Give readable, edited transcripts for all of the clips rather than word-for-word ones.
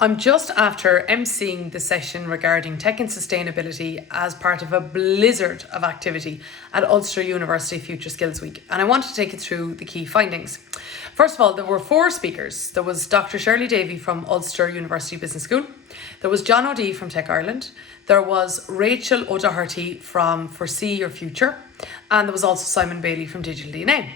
I'm just after emceeing the session regarding tech and sustainability as part of a blizzard of activity at Ulster University Future Skills Week, and I want to take you through the key findings. First of all, there were 4 speakers. There was Dr. Shirley Davey from Ulster University Business School, there was John O'Dea from Tech Ireland, there was Rachel O'Doherty from Foresee Your Future, and there was also Simon Bailie from Digital DNA.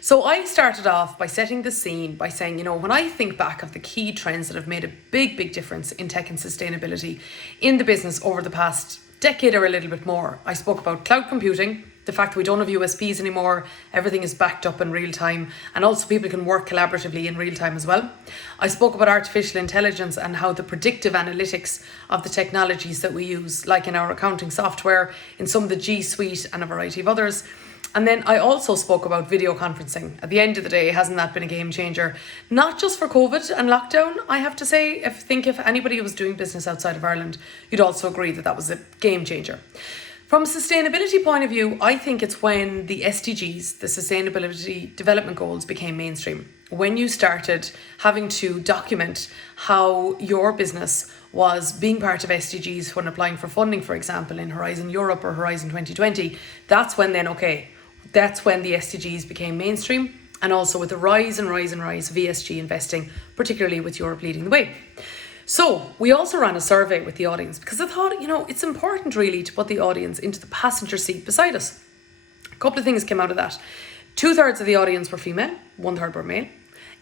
So I started off by setting the scene by saying, when I think back of the key trends that have made a big difference in tech and sustainability in the business over the past decade or a little bit more, I spoke about cloud computing, the fact that we don't have USBs anymore, everything is backed up in real time, and also people can work collaboratively in real time as well. I spoke about artificial intelligence and how the predictive analytics of the technologies that we use, like in our accounting software, in some of the G Suite and a variety of others. And then I also spoke about videoconferencing. At the end of the day, hasn't that been a game changer? Not just for COVID and lockdown, I have to say. If anybody was doing business outside of Ireland, you'd also agree that was a game changer. From a sustainability point of view, I think it's when the SDGs, the Sustainability Development Goals, became mainstream. When you started having to document how your business was being part of SDGs when applying for funding, for example, in Horizon Europe or Horizon 2020, that's when the SDGs became mainstream, and also with the rise of ESG investing, particularly with Europe leading the way. So we also ran a survey with the audience because I thought, it's important really to put the audience into the passenger seat beside us. A couple of things came out of that. 2/3 of the audience were female, 1/3 were male.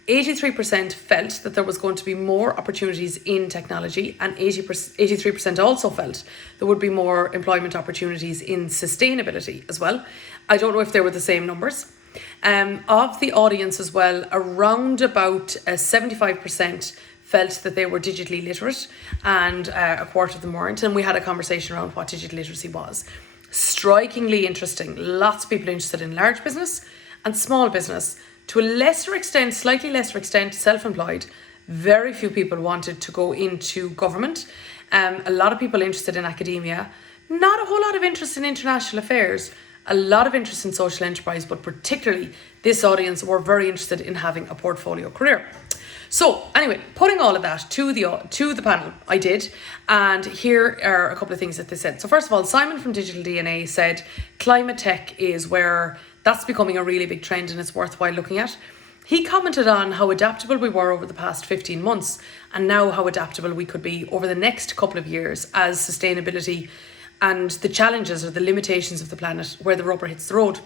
83% felt that there was going to be more opportunities in technology, and 83% also felt there would be more employment opportunities in sustainability as well. I don't know if they were the same numbers. Of the audience as well, around about 75% felt that they were digitally literate, and a quarter of them weren't. And we had a conversation around what digital literacy was. Strikingly interesting. Lots of people interested in large business and small business. To a lesser extent, slightly lesser extent, self-employed. Very few people wanted to go into government. A lot of people interested in academia. Not a whole lot of interest in international affairs. A lot of interest in social enterprise, but particularly this audience were very interested in having a portfolio career. So anyway, putting all of that to the panel, I did, and here are a couple of things that they said. So first of all, Simon from Digital DNA said climate tech is where that's becoming a really big trend and it's worthwhile looking at. He commented on how adaptable we were over the past 15 months and now how adaptable we could be over the next couple of years as sustainability and the challenges or the limitations of the planet where the rubber hits the road.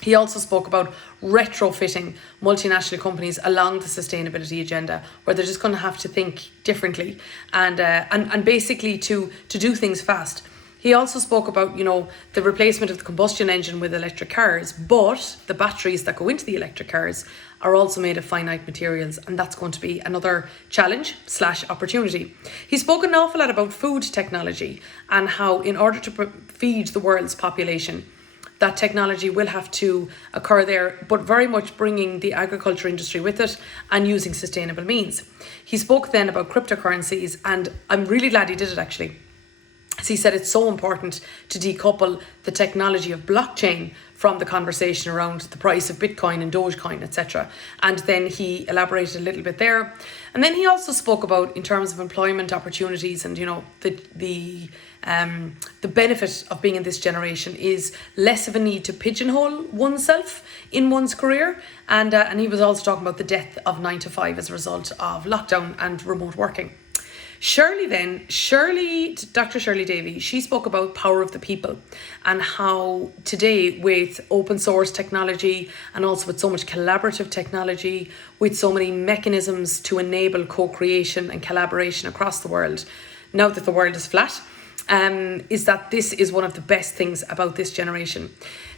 He also spoke about retrofitting multinational companies along the sustainability agenda, where they're just going to have to think differently and basically to do things fast. He also spoke about, the replacement of the combustion engine with electric cars, but the batteries that go into the electric cars are also made of finite materials, and that's going to be another challenge/opportunity. He spoke an awful lot about food technology and how in order to feed the world's population, that technology will have to occur there, but very much bringing the agriculture industry with it and using sustainable means. He spoke then about cryptocurrencies, and I'm really glad he did it actually. As he said, it's so important to decouple the technology of blockchain from the conversation around the price of Bitcoin and Dogecoin, etc. And then he elaborated a little bit there. And then he also spoke about, in terms of employment opportunities and, the benefit of being in this generation is less of a need to pigeonhole oneself in one's career. And he was also talking about the death of 9 to 5 as a result of lockdown and remote working. Dr. Shirley Davey, she spoke about power of the people and how today with open source technology and also with so much collaborative technology, with so many mechanisms to enable co-creation and collaboration across the world, now that the world is flat, is that this is one of the best things about this generation.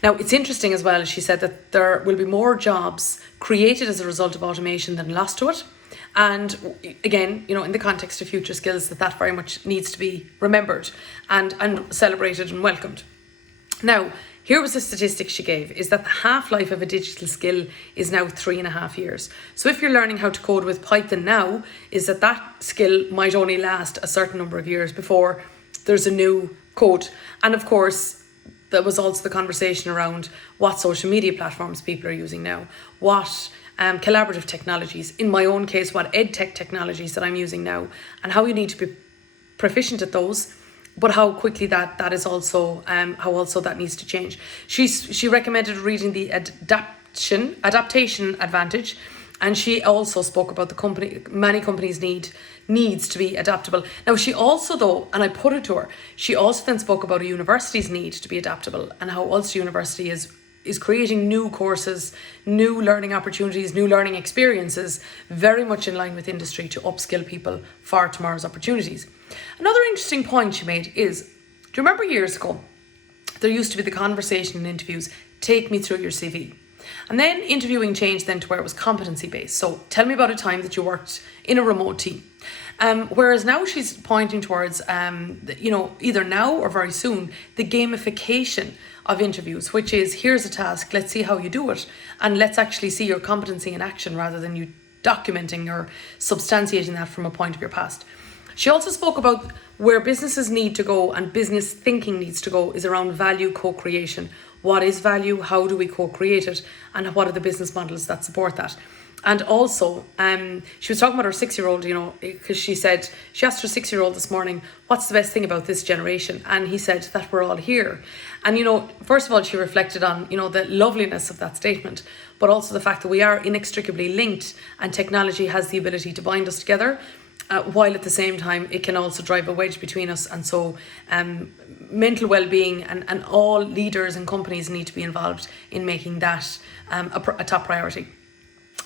Now, it's interesting as well, she said that there will be more jobs created as a result of automation than lost to it. And again, in the context of future skills, that very much needs to be remembered and celebrated and welcomed. Now, here was the statistic she gave, is that the half-life of a digital skill is now 3.5 years. So if you're learning how to code with Python now, is that skill might only last a certain number of years before there's a new code. And of course, there was also the conversation around what social media platforms people are using now, what collaborative technologies. In my own case, what EdTech technologies that I'm using now, and how you need to be proficient at those, but how quickly that is also, how also that needs to change. She recommended reading the Adaptation Advantage, and she also spoke about many companies needs to be adaptable. Now she also, though, and I put it to her, she also then spoke about a university's need to be adaptable, and how Ulster University is creating new courses, new learning opportunities, new learning experiences, very much in line with industry to upskill people for tomorrow's opportunities. Another interesting point she made is, do you remember years ago, there used to be the conversation in interviews, take me through your CV. And then interviewing changed then to where it was competency based. So tell me about a time that you worked in a remote team. Whereas now she's pointing towards, either now or very soon, the gamification of interviews, which is, here's a task, let's see how you do it, and let's actually see your competency in action rather than you documenting or substantiating that from a point of your past. She also spoke about where businesses need to go and business thinking needs to go is around value co-creation. What is value? How do we co-create it? And what are the business models that support that? And also, she was talking about her 6-year-old, because she asked her 6-year-old this morning, what's the best thing about this generation? And he said that we're all here. And, first of all, she reflected on, the loveliness of that statement, but also the fact that we are inextricably linked and technology has the ability to bind us together. While at the same time, it can also drive a wedge between us. And so mental well-being and all leaders and companies need to be involved in making that a top priority.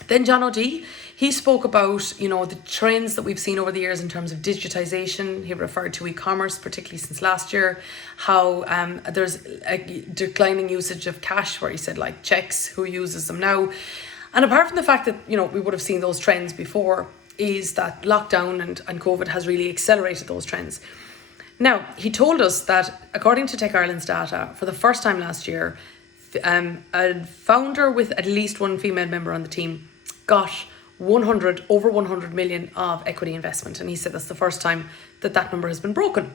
Then John O'Dea, he spoke about, the trends that we've seen over the years in terms of digitization. He referred to e-commerce, particularly since last year, how there's a declining usage of cash, where he said like checks, who uses them now. And apart from the fact that, we would have seen those trends before, is that lockdown and COVID has really accelerated those trends. Now, he told us that according to Tech Ireland's data, for the first time last year, a founder with at least one female member on the team got over 100 million of equity investment. And he said that's the first time that number has been broken.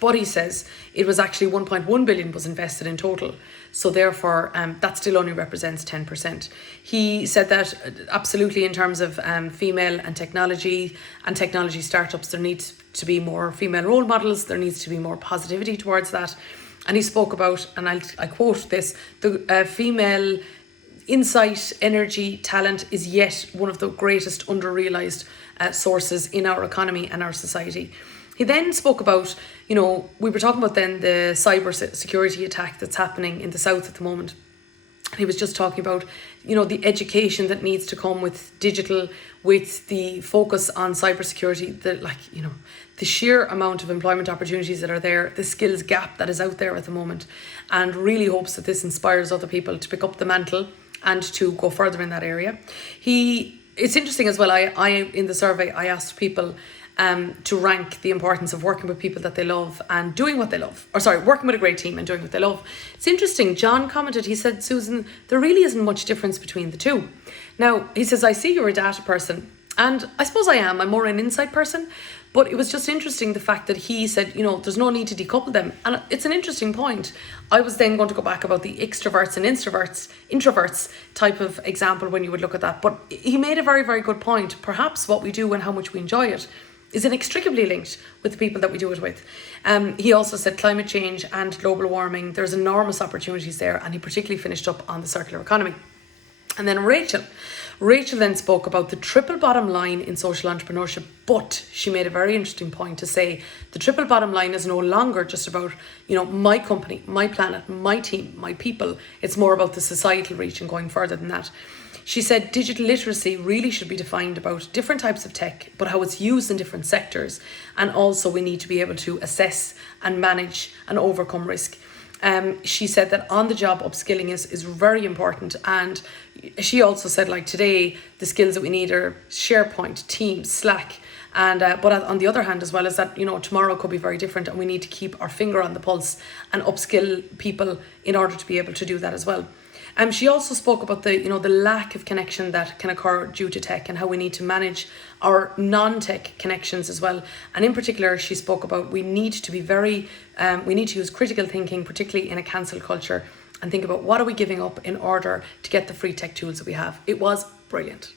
But he says it was actually 1.1 billion was invested in total. So therefore, that still only represents 10%. He said that absolutely in terms of female and technology startups, there needs to be more female role models. There needs to be more positivity towards that. And he spoke about, and I quote this, the female insight, energy, talent is yet one of the greatest under-realised sources in our economy and our society. He then spoke about, we were talking about then the cyber security attack that's happening in the south at the moment. He was just talking about, the education that needs to come with digital, with the focus on cybersecurity, the sheer amount of employment opportunities that are there, the skills gap that is out there at the moment, and really hopes that this inspires other people to pick up the mantle and to go further in that area. It's interesting as well, I in the survey, I asked people to rank the importance of working with people that they love and doing what they love. Working with a great team and doing what they love. It's interesting, John commented, he said, Susan, there really isn't much difference between the two. Now, he says, I see you're a data person, and I suppose I am. I'm more an insight person. But it was just interesting the fact that he said, there's no need to decouple them. And it's an interesting point. I was then going to go back about the extroverts and introverts type of example when you would look at that. But he made a very, very good point. Perhaps what we do and how much we enjoy it is inextricably linked with the people that we do it with. He also said climate change and global warming, there's enormous opportunities there, and he particularly finished up on the circular economy. And then Rachel then spoke about the triple bottom line in social entrepreneurship, but she made a very interesting point to say the triple bottom line is no longer just about, my company, my planet, my team, my people. It's more about the societal reach and going further than that. She said digital literacy really should be defined about different types of tech, but how it's used in different sectors. And also we need to be able to assess and manage and overcome risk. She said that on-the-job upskilling is very important, and she also said today the skills that we need are SharePoint, Teams, Slack, and but on the other hand as well is that tomorrow could be very different, and we need to keep our finger on the pulse and upskill people in order to be able to do that as well. She also spoke about the lack of connection that can occur due to tech and how we need to manage our non-tech connections as well. And in particular, she spoke about we need to be we need to use critical thinking, particularly in a cancel culture, and think about what are we giving up in order to get the free tech tools that we have. It was brilliant.